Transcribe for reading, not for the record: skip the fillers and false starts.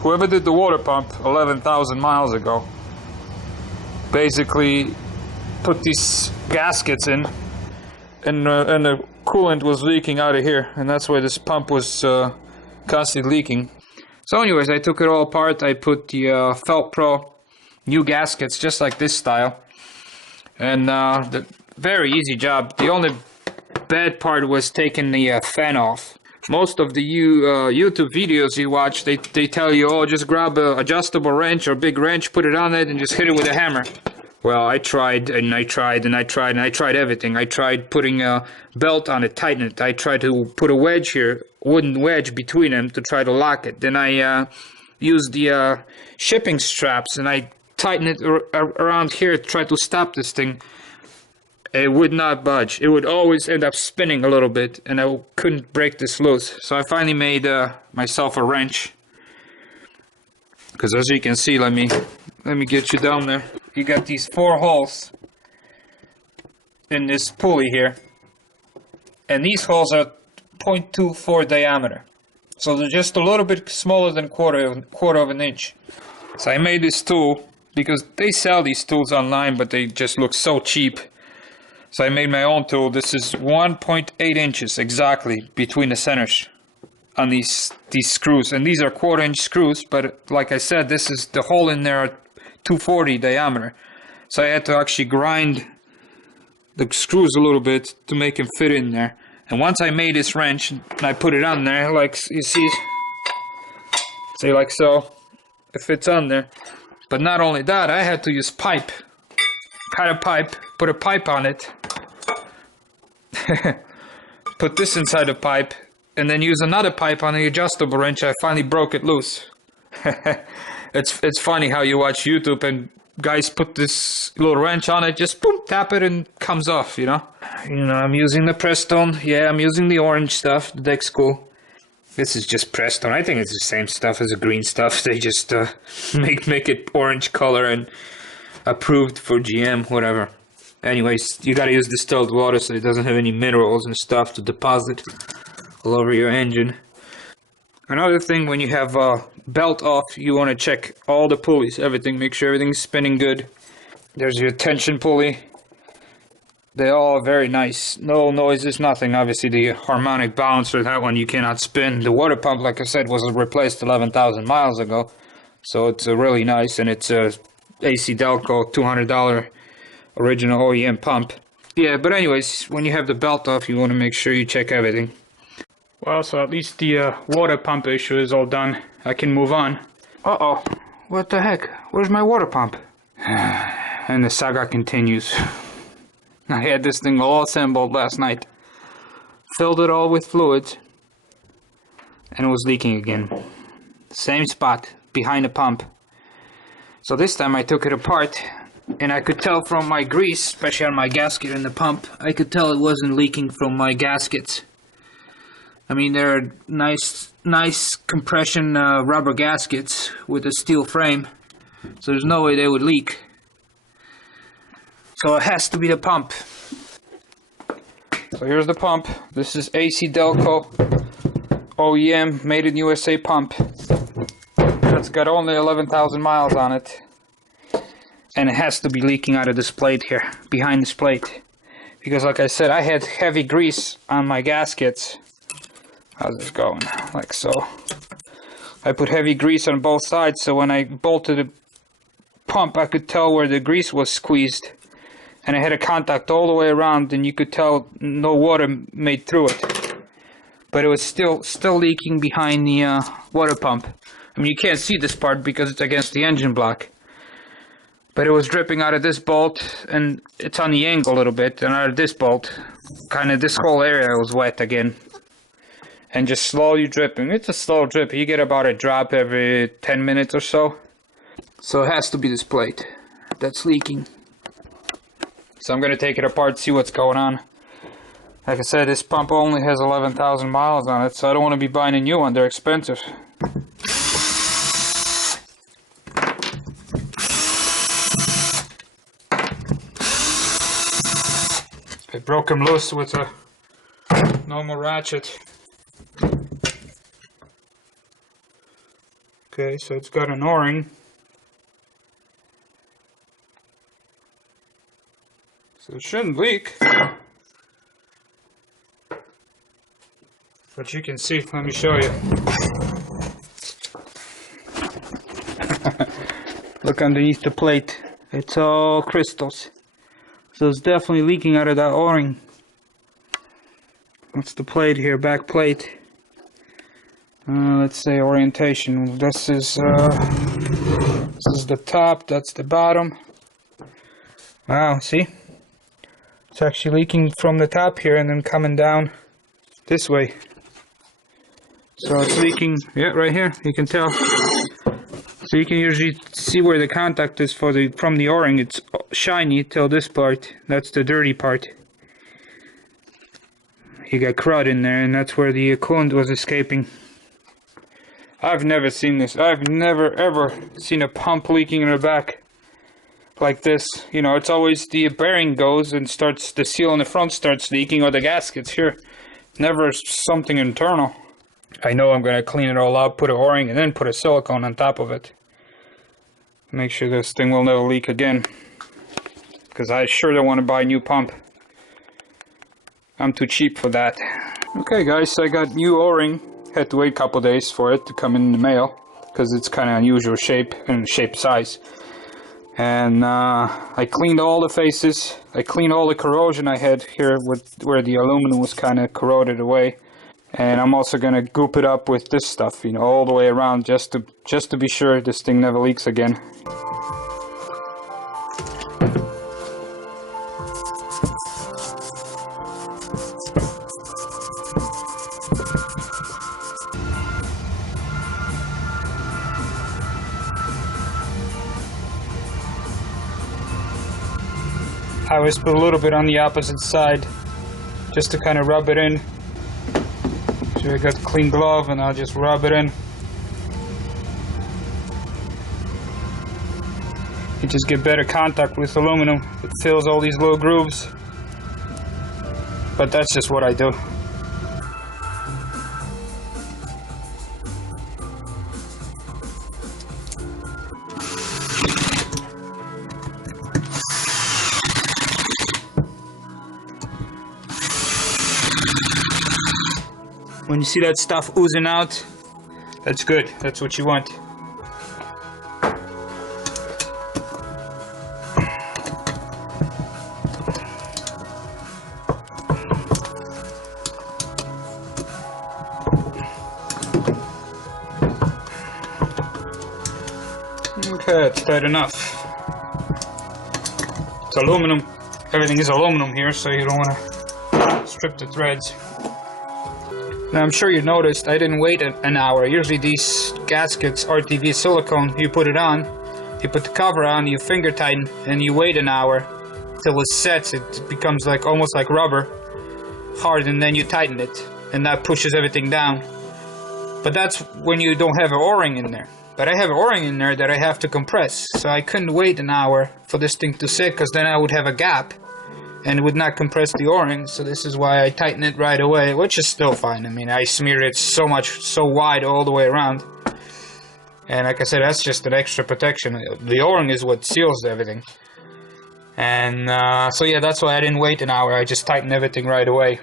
whoever did the water pump 11,000 miles ago basically put these gaskets in, and the coolant was leaking out of here, and that's why this pump was constantly leaking. So anyways, I took it all apart. I put the Felt Pro new gaskets, just like this style, and the very easy job. The only bad part was taking the fan off. Most of the YouTube videos you watch, they tell you, oh, just grab a adjustable wrench or big wrench, put it on it, and just hit it with a hammer. Well, I tried and I tried and I tried and I tried everything. I tried putting a belt on it, tighten it. I tried to put a wedge here, wooden wedge between them to try to lock it. Then I used the shipping straps and I tightened it around here to try to stop this thing. It would not budge. It would always end up spinning a little bit, and I couldn't break this loose. So I finally made myself a wrench. Because as you can see, let me get you down there. You got these 4 holes in this pulley here, and these holes are 0.24 diameter. So they're just a little bit smaller than quarter of an inch. So I made this tool because they sell these tools online, but they just look so cheap. So I made my own tool. This is 1.8 inches exactly between the centers on these screws, and these are 1/4 inch screws, but like I said, this is the hole in there are 240 diameter. So I had to actually grind the screws a little bit to make them fit in there. And once I made this wrench and I put it on there, like you see like so, it fits on there. But not only that, I had to use pipe. Cut a pipe, put a pipe on it, put this inside the pipe, and then use another pipe on the adjustable wrench. I finally broke it loose. It's funny how you watch YouTube and guys put this little wrench on it, just boom, tap it and comes off, you know. I'm using the Prestone. Yeah, I'm using the orange stuff, the Deck School. This is just Prestone. I think it's the same stuff as the green stuff. They just make it orange color and approved for GM, whatever. Anyways, you gotta use distilled water so it doesn't have any minerals and stuff to deposit all over your engine. Another thing, when you have a belt off, you want to check all the pulleys, everything, make sure everything's spinning good. There's your tension pulley. They're all very nice. No noises, nothing. Obviously the harmonic balancer, that one you cannot spin. The water pump, like I said, was replaced 11,000 miles ago. So it's really nice, and it's a AC Delco $200 original OEM pump. Yeah, but anyways, when you have the belt off, you want to make sure you check everything. Well, so at least the water pump issue is all done. I can move on. Uh-oh. What the heck? Where's my water pump? And the saga continues. I had this thing all assembled last night. Filled it all with fluids. And it was leaking again. Same spot, behind the pump. So this time I took it apart, and I could tell from my grease, especially on my gasket in the pump, I could tell it wasn't leaking from my gaskets. I mean, they're nice compression rubber gaskets with a steel frame, so there's no way they would leak. So it has to be the pump. So here's the pump. This is AC Delco OEM made in USA pump. It's got only 11,000 miles on it, and it has to be leaking out of this plate here, behind this plate, because like I said, I had heavy grease on my gaskets. How's this going? Like so. I put heavy grease on both sides, so when I bolted the pump, I could tell where the grease was squeezed, and it had a contact all the way around, and you could tell no water made through it, but it was still leaking behind the water pump. I mean, you can't see this part because it's against the engine block, but it was dripping out of this bolt, and it's on the angle a little bit, and out of this bolt, kind of this whole area was wet again, and just slowly dripping. It's a slow drip. You get about a drop every 10 minutes or so. So it has to be this plate that's leaking. So I'm going to take it apart, see what's going on. Like I said, this pump only has 11,000 miles on it, so I don't want to be buying a new one. They're expensive. I broke him loose with a normal ratchet. Okay, so it's got an O-ring. So it shouldn't leak. But you can see, let me show you. Look underneath the plate. It's all crystals. So it's definitely leaking out of that O-ring. That's the plate here, back plate. Let's say orientation. This is the top, that's the bottom. Wow, see? It's actually leaking from the top here and then coming down this way. So it's leaking, yeah, right here, you can tell. So you can usually see where the contact is from the O-ring. It's shiny till this part. That's the dirty part. You got crud in there, and that's where the coolant was escaping. I've never seen this. I've never ever seen a pump leaking in the back like this. You know, it's always the bearing goes and starts, the seal in the front starts leaking, or the gaskets here. Never something internal. I know I'm gonna clean it all out, put an O-ring, and then put a silicone on top of it. Make sure this thing will never leak again. Because I sure don't want to buy a new pump. I'm too cheap for that. Okay guys, so I got new O-ring. Had to wait a couple days for it to come in the mail. Because it's kind of unusual shape and shape size. And I cleaned all the faces. I cleaned all the corrosion I had here with where the aluminum was kind of corroded away. And I'm also gonna goop it up with this stuff, you know, all the way around, just to be sure this thing never leaks again. I always put a little bit on the opposite side, just to kind of rub it in. So I got a clean glove and I'll just rub it in. You just get better contact with aluminum. It fills all these little grooves. But that's just what I do. When you see that stuff oozing out, that's good. That's what you want. Okay, it's tight enough. It's aluminum. Everything is aluminum here, so you don't want to strip the threads. Now I'm sure you noticed I didn't wait an hour. Usually these gaskets, RTV silicone, you put it on, you put the cover on, you finger tighten, and you wait an hour till it sets. It becomes like almost like rubber, hard, and then you tighten it, and that pushes everything down. But that's when you don't have an O-ring in there. But I have an O-ring in there that I have to compress, so I couldn't wait an hour for this thing to set, because then I would have a gap and it would not compress the O-ring. So this is why I tighten it right away, which is still fine. I mean, I smeared it so wide all the way around, and like I said, that's just an extra protection. The O-ring is what seals everything. And so yeah, that's why I didn't wait an hour. I just tightened everything right away.